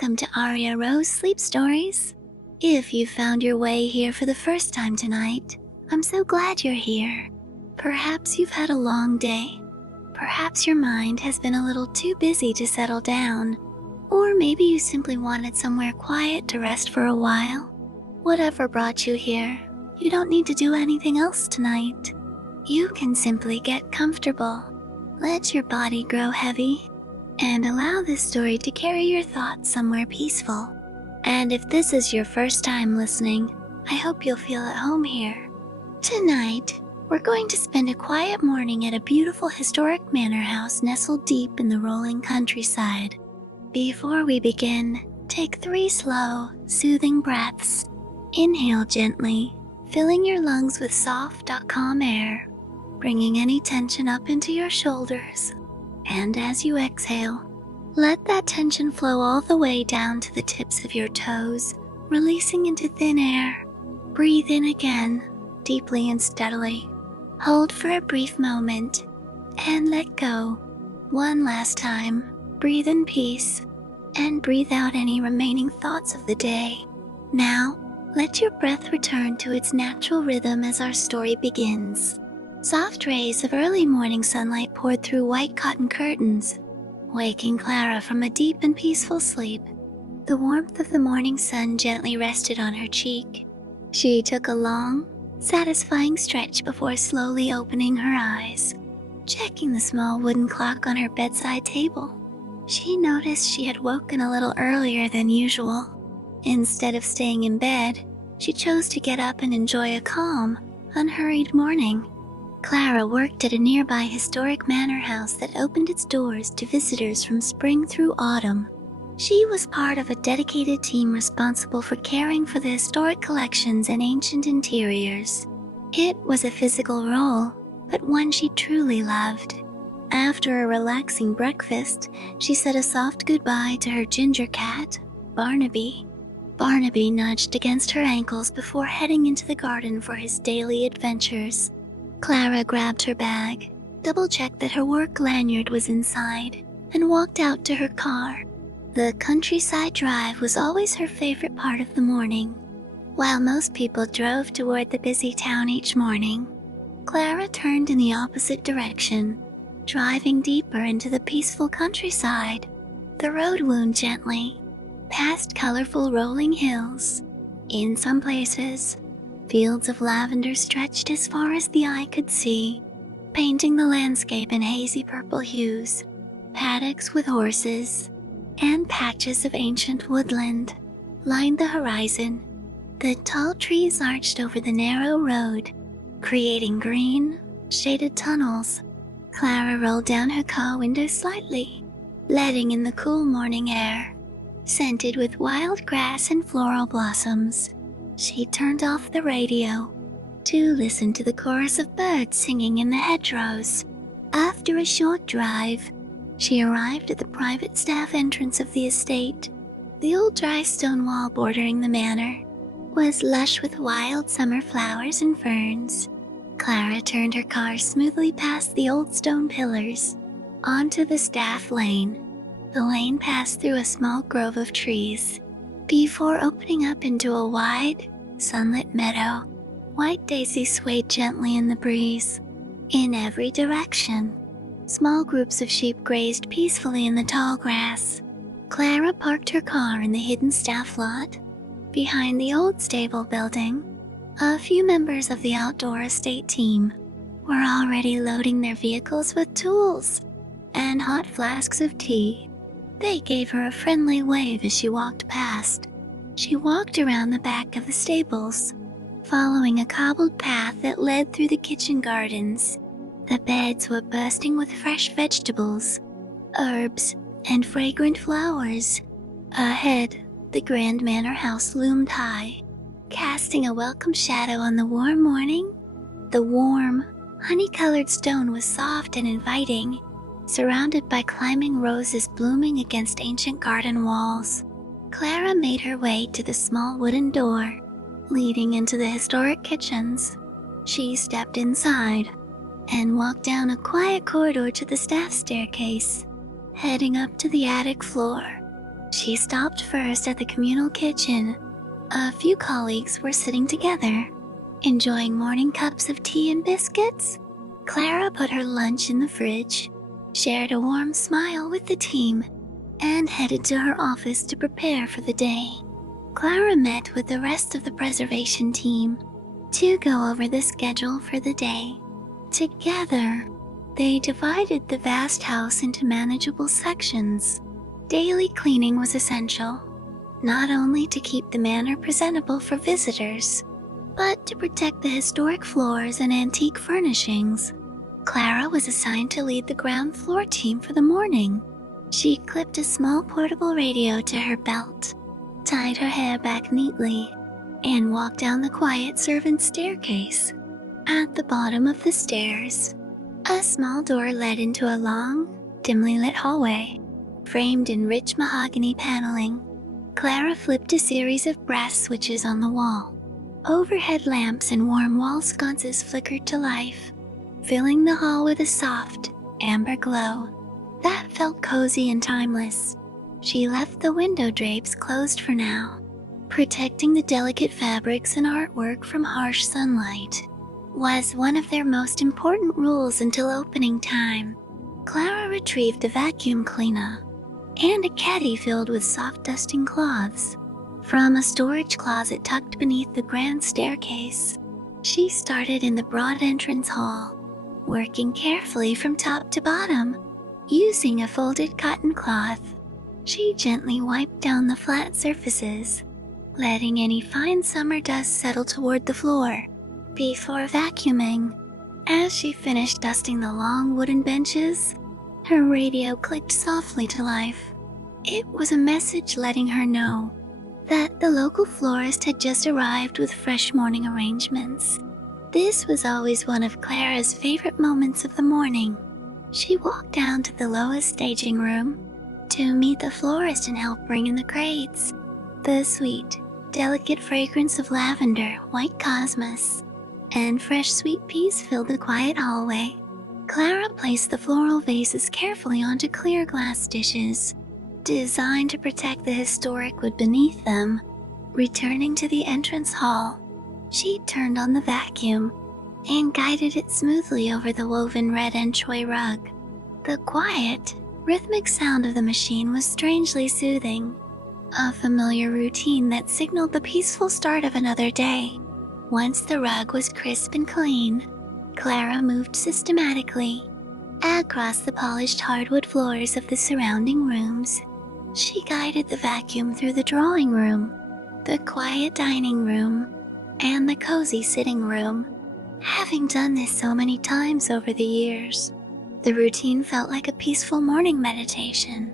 Welcome to Aria Rose Sleep Stories. If you found your way here for the first time tonight, I'm so glad you're here. Perhaps you've had a long day. Perhaps your mind has been a little too busy to settle down. Or maybe you simply wanted somewhere quiet to rest for a while. Whatever brought you here, you don't need to do anything else tonight. You can simply get comfortable, let your body grow heavy, and allow this story to carry your thoughts somewhere peaceful. And if this is your first time listening, I hope you'll feel at home here. Tonight, we're going to spend a quiet morning at a beautiful historic manor house nestled deep in the rolling countryside. Before we begin, take 3 slow, soothing breaths. Inhale gently, filling your lungs with soft, calm air, bringing any tension up into your shoulders. And as you exhale, let that tension flow all the way down to the tips of your toes, releasing into thin air. Breathe in again, deeply and steadily. Hold for a brief moment, and let go. One last time, breathe in peace, and breathe out any remaining thoughts of the day. Now, let your breath return to its natural rhythm as our story begins. Soft rays of early morning sunlight poured through white cotton curtains, waking Clara from a deep and peaceful sleep. The warmth of the morning sun gently rested on her cheek. She took a long, satisfying stretch before slowly opening her eyes, checking the small wooden clock on her bedside table. She noticed she had woken a little earlier than usual. Instead of staying in bed, she chose to get up and enjoy a calm, unhurried morning. Clara worked at a nearby historic manor house that opened its doors to visitors from spring through autumn. She was part of a dedicated team responsible for caring for the historic collections and ancient interiors. It was a physical role, but one she truly loved. After a relaxing breakfast, she said a soft goodbye to her ginger cat, Barnaby. Barnaby nudged against her ankles before heading into the garden for his daily adventures. Clara grabbed her bag, double-checked that her work lanyard was inside, and walked out to her car. The countryside drive was always her favorite part of the morning. While most people drove toward the busy town each morning, Clara turned in the opposite direction, driving deeper into the peaceful countryside. The road wound gently, past colorful rolling hills. In some places, fields of lavender stretched as far as the eye could see, painting the landscape in hazy purple hues. Paddocks with horses and patches of ancient woodland lined the horizon. The tall trees arched over the narrow road, creating green, shaded tunnels. Clara rolled down her car window slightly, letting in the cool morning air, scented with wild grass and floral blossoms. She turned off the radio to listen to the chorus of birds singing in the hedgerows. After a short drive, she arrived at the private staff entrance of the estate. The old dry stone wall bordering the manor was lush with wild summer flowers and ferns. Clara turned her car smoothly past the old stone pillars onto the staff lane. The lane passed through a small grove of trees before opening up into a wide, sunlit meadow. White daisies swayed gently in the breeze. In every direction, small groups of sheep grazed peacefully in the tall grass. Clara parked her car in the hidden staff lot behind the old stable building. A few members of the outdoor estate team were already loading their vehicles with tools and hot flasks of tea. They gave her a friendly wave as she walked past. She walked around the back of the stables, following a cobbled path that led through the kitchen gardens. The beds were bursting with fresh vegetables, herbs, and fragrant flowers. Ahead, the grand manor house loomed high, casting a welcome shadow on the warm morning. The warm, honey-colored stone was soft and inviting, surrounded by climbing roses blooming against ancient garden walls. Clara made her way to the small wooden door leading into the historic kitchens. She stepped inside and walked down a quiet corridor to the staff staircase, heading up to the attic floor. She stopped first at the communal kitchen. A few colleagues were sitting together, enjoying morning cups of tea and biscuits. Clara put her lunch in the fridge, shared a warm smile with the team, and headed to her office to prepare for the day. Clara met with the rest of the preservation team to go over the schedule for the day. Together, they divided the vast house into manageable sections. Daily cleaning was essential, not only to keep the manor presentable for visitors, but to protect the historic floors and antique furnishings. Clara was assigned to lead the ground floor team for the morning. She clipped a small portable radio to her belt, tied her hair back neatly, and walked down the quiet servant staircase. At the bottom of the stairs, a small door led into a long, dimly lit hallway, framed in rich mahogany paneling. Clara flipped a series of brass switches on the wall. Overhead lamps and warm wall sconces flickered to life, filling the hall with a soft, amber glow that felt cozy and timeless. She left the window drapes closed for now, protecting the delicate fabrics and artwork from harsh sunlight was one of their most important rules until opening time. Clara retrieved a vacuum cleaner and a caddy filled with soft dusting cloths from a storage closet tucked beneath the grand staircase. She started in the broad entrance hall, working carefully from top to bottom. Using a folded cotton cloth, she gently wiped down the flat surfaces, letting any fine summer dust settle toward the floor before vacuuming. As she finished dusting the long wooden benches, her radio clicked softly to life. It was a message letting her know that the local florist had just arrived with fresh morning arrangements. This was always one of Clara's favorite moments of the morning. She walked down to the lowest staging room to meet the florist and help bring in the crates. The sweet, delicate fragrance of lavender, white cosmos, and fresh sweet peas filled the quiet hallway. Clara placed the floral vases carefully onto clear glass dishes, designed to protect the historic wood beneath them. Returning to the entrance hall, she turned on the vacuum and guided it smoothly over the woven red enchoy rug. The quiet, rhythmic sound of the machine was strangely soothing, a familiar routine that signaled the peaceful start of another day. Once the rug was crisp and clean, Clara moved systematically across the polished hardwood floors of the surrounding rooms. She guided the vacuum through the drawing room, the quiet dining room, and the cozy sitting room. Having done this so many times over the years, the routine felt like a peaceful morning meditation.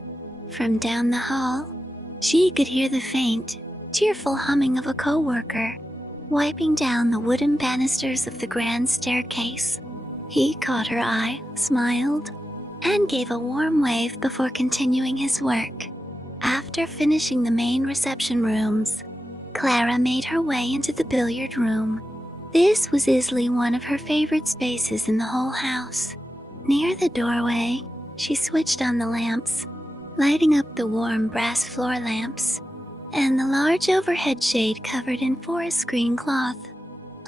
From down the hall, she could hear the faint, cheerful humming of a coworker wiping down the wooden banisters of the grand staircase. He caught her eye, smiled, and gave a warm wave before continuing his work. After finishing the main reception rooms, Clara made her way into the billiard room. This was easily one of her favorite spaces in the whole house. Near the doorway, she switched on the lamps, lighting up the warm brass floor lamps and the large overhead shade covered in forest green cloth.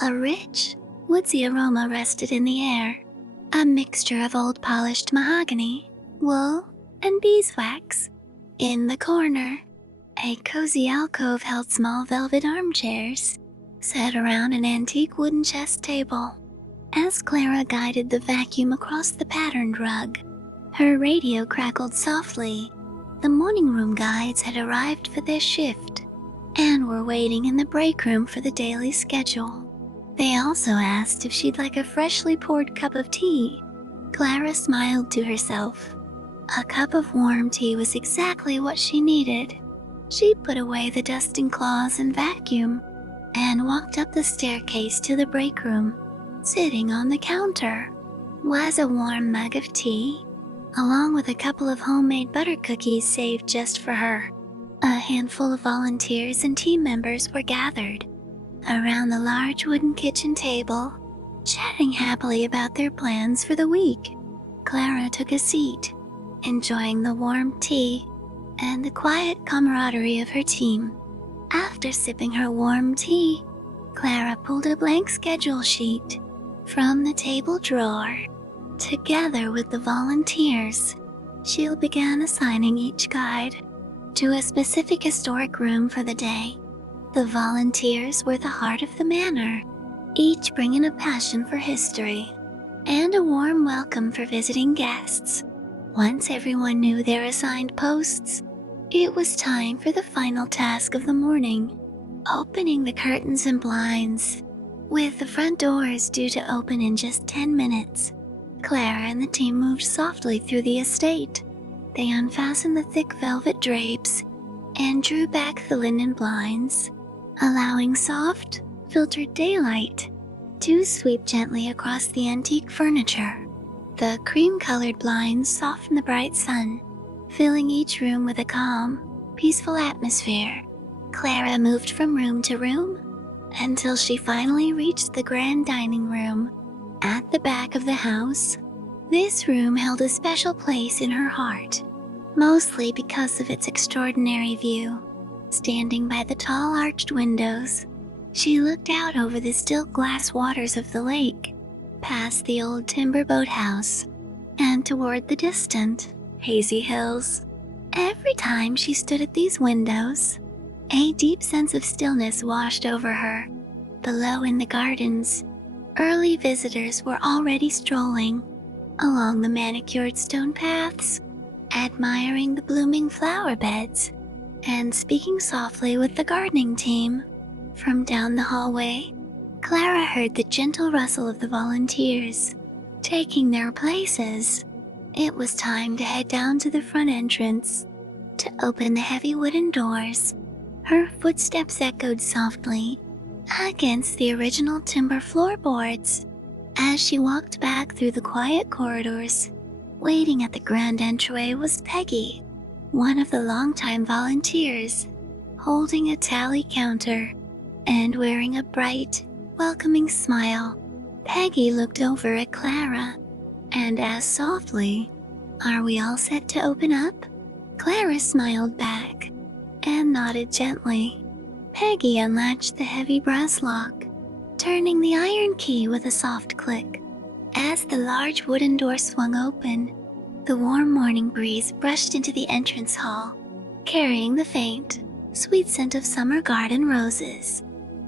A rich, woodsy aroma rested in the air, a mixture of old polished mahogany, wool, and beeswax. In the corner, a cozy alcove held small velvet armchairs set around an antique wooden chess table. As Clara guided the vacuum across the patterned rug, her radio crackled softly. The morning room guides had arrived for their shift and were waiting in the break room for the daily schedule. They also asked if she'd like a freshly poured cup of tea. Clara smiled to herself. A cup of warm tea was exactly what she needed. She put away the dusting cloths and vacuum and walked up the staircase to the break room. Sitting on the counter was a warm mug of tea, along with a couple of homemade butter cookies saved just for her. A handful of volunteers and team members were gathered around the large wooden kitchen table, chatting happily about their plans for the week. Clara took a seat, enjoying the warm tea and the quiet camaraderie of her team. After sipping her warm tea, Clara pulled a blank schedule sheet from the table drawer. Together with the volunteers, she began assigning each guide to a specific historic room for the day. The volunteers were the heart of the manor, each bringing a passion for history and a warm welcome for visiting guests. Once everyone knew their assigned posts, it was time for the final task of the morning, opening the curtains and blinds. With the front doors due to open in just 10 minutes, Clara and the team moved softly through the estate. They unfastened the thick velvet drapes and drew back the linen blinds, allowing soft, filtered daylight to sweep gently across the antique furniture. The cream-colored blinds softened the bright sun, filling each room with a calm, peaceful atmosphere. Clara moved from room to room until she finally reached the grand dining room at the back of the house. This room held a special place in her heart, mostly because of its extraordinary view. Standing by the tall arched windows, she looked out over the still glass waters of the lake, past the old timber boathouse, and toward the distant, hazy hills. Every time she stood at these windows, a deep sense of stillness washed over her. Below in the gardens, early visitors were already strolling along the manicured stone paths, admiring the blooming flower beds and speaking softly with the gardening team. From down the hallway, Clara heard the gentle rustle of the volunteers taking their places. It was time to head down to the front entrance to open the heavy wooden doors. Her footsteps echoed softly against the original timber floorboards as she walked back through the quiet corridors. Waiting at the grand entryway was Peggy, one of the longtime volunteers, holding a tally counter and wearing a bright, welcoming smile. Peggy looked over at Clara and asked softly, "Are we all set to open up?" Clara smiled back and nodded gently. Peggy unlatched the heavy brass lock, turning the iron key with a soft click. As the large wooden door swung open, the warm morning breeze brushed into the entrance hall, carrying the faint, sweet scent of summer garden roses.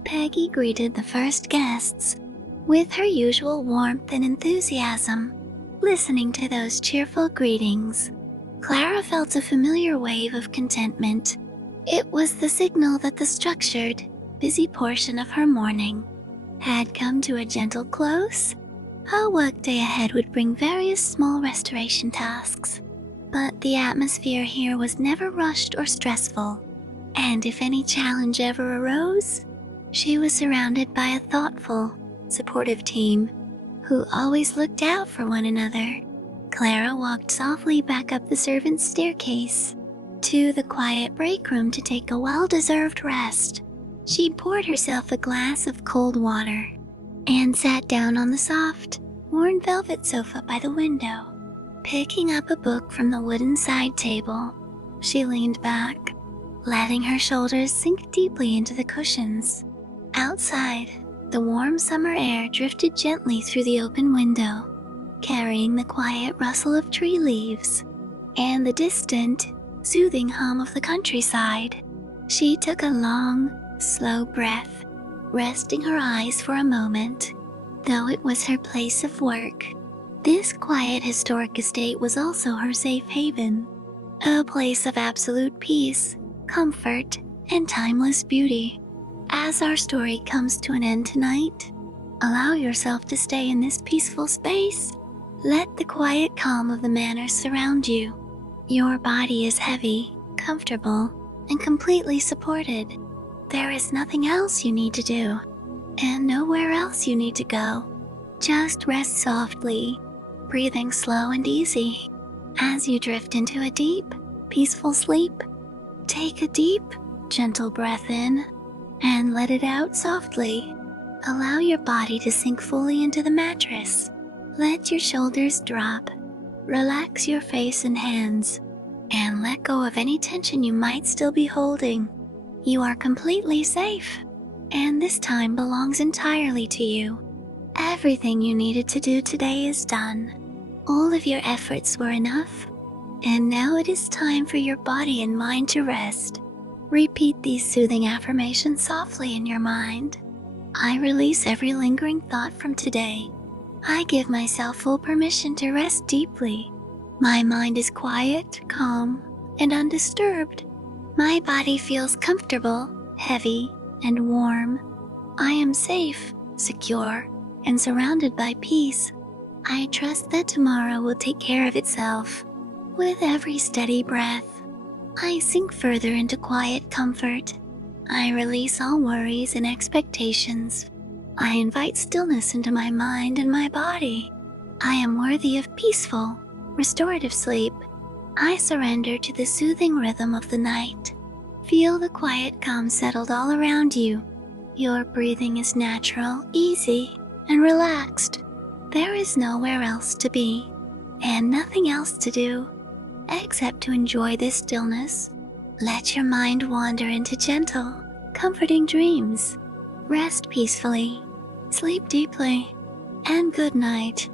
Peggy greeted the first guests with her usual warmth and enthusiasm. Listening to those cheerful greetings, Clara felt a familiar wave of contentment. It was the signal that the structured, busy portion of her morning had come to a gentle close. Her workday ahead would bring various small restoration tasks, but the atmosphere here was never rushed or stressful, and if any challenge ever arose, she was surrounded by a thoughtful, supportive team who always looked out for one another. Clara walked softly back up the servants' staircase to the quiet break room to take a well-deserved rest. She poured herself a glass of cold water and sat down on the soft, worn velvet sofa by the window. Picking up a book from the wooden side table, she leaned back, letting her shoulders sink deeply into the cushions. Outside, the warm summer air drifted gently through the open window, carrying the quiet rustle of tree leaves and the distant, soothing hum of the countryside. She took a long, slow breath, resting her eyes for a moment. Though it was her place of work, this quiet historic estate was also her safe haven, a place of absolute peace, comfort, and timeless beauty. As our story comes to an end tonight, allow yourself to stay in this peaceful space. Let the quiet calm of the manor surround you. Your body is heavy, comfortable, and completely supported. There is nothing else you need to do, and nowhere else you need to go. Just rest softly, breathing slow and easy. As you drift into a deep, peaceful sleep, take a deep, gentle breath in and let it out softly. Allow your body to sink fully into the mattress. Let your shoulders drop. Relax your face and hands. and let go of any tension you might still be holding. You are completely safe, and this time belongs entirely to you. Everything you needed to do today is done. All of your efforts were enough, and now it is time for your body and mind to rest. Repeat these soothing affirmations softly in your mind. I release every lingering thought from today. I give myself full permission to rest deeply. My mind is quiet, calm, and undisturbed. My body feels comfortable, heavy, and warm. I am safe, secure, and surrounded by peace. I trust that tomorrow will take care of itself. With every steady breath, I sink further into quiet comfort. I release all worries and expectations. I invite stillness into my mind and my body. I am worthy of peaceful, restorative sleep. I surrender to the soothing rhythm of the night. Feel the quiet calm settled all around you. Your breathing is natural, easy, and relaxed. There is nowhere else to be, and nothing else to do, except to enjoy this stillness. Let your mind wander into gentle, comforting dreams. Rest peacefully, sleep deeply, and good night.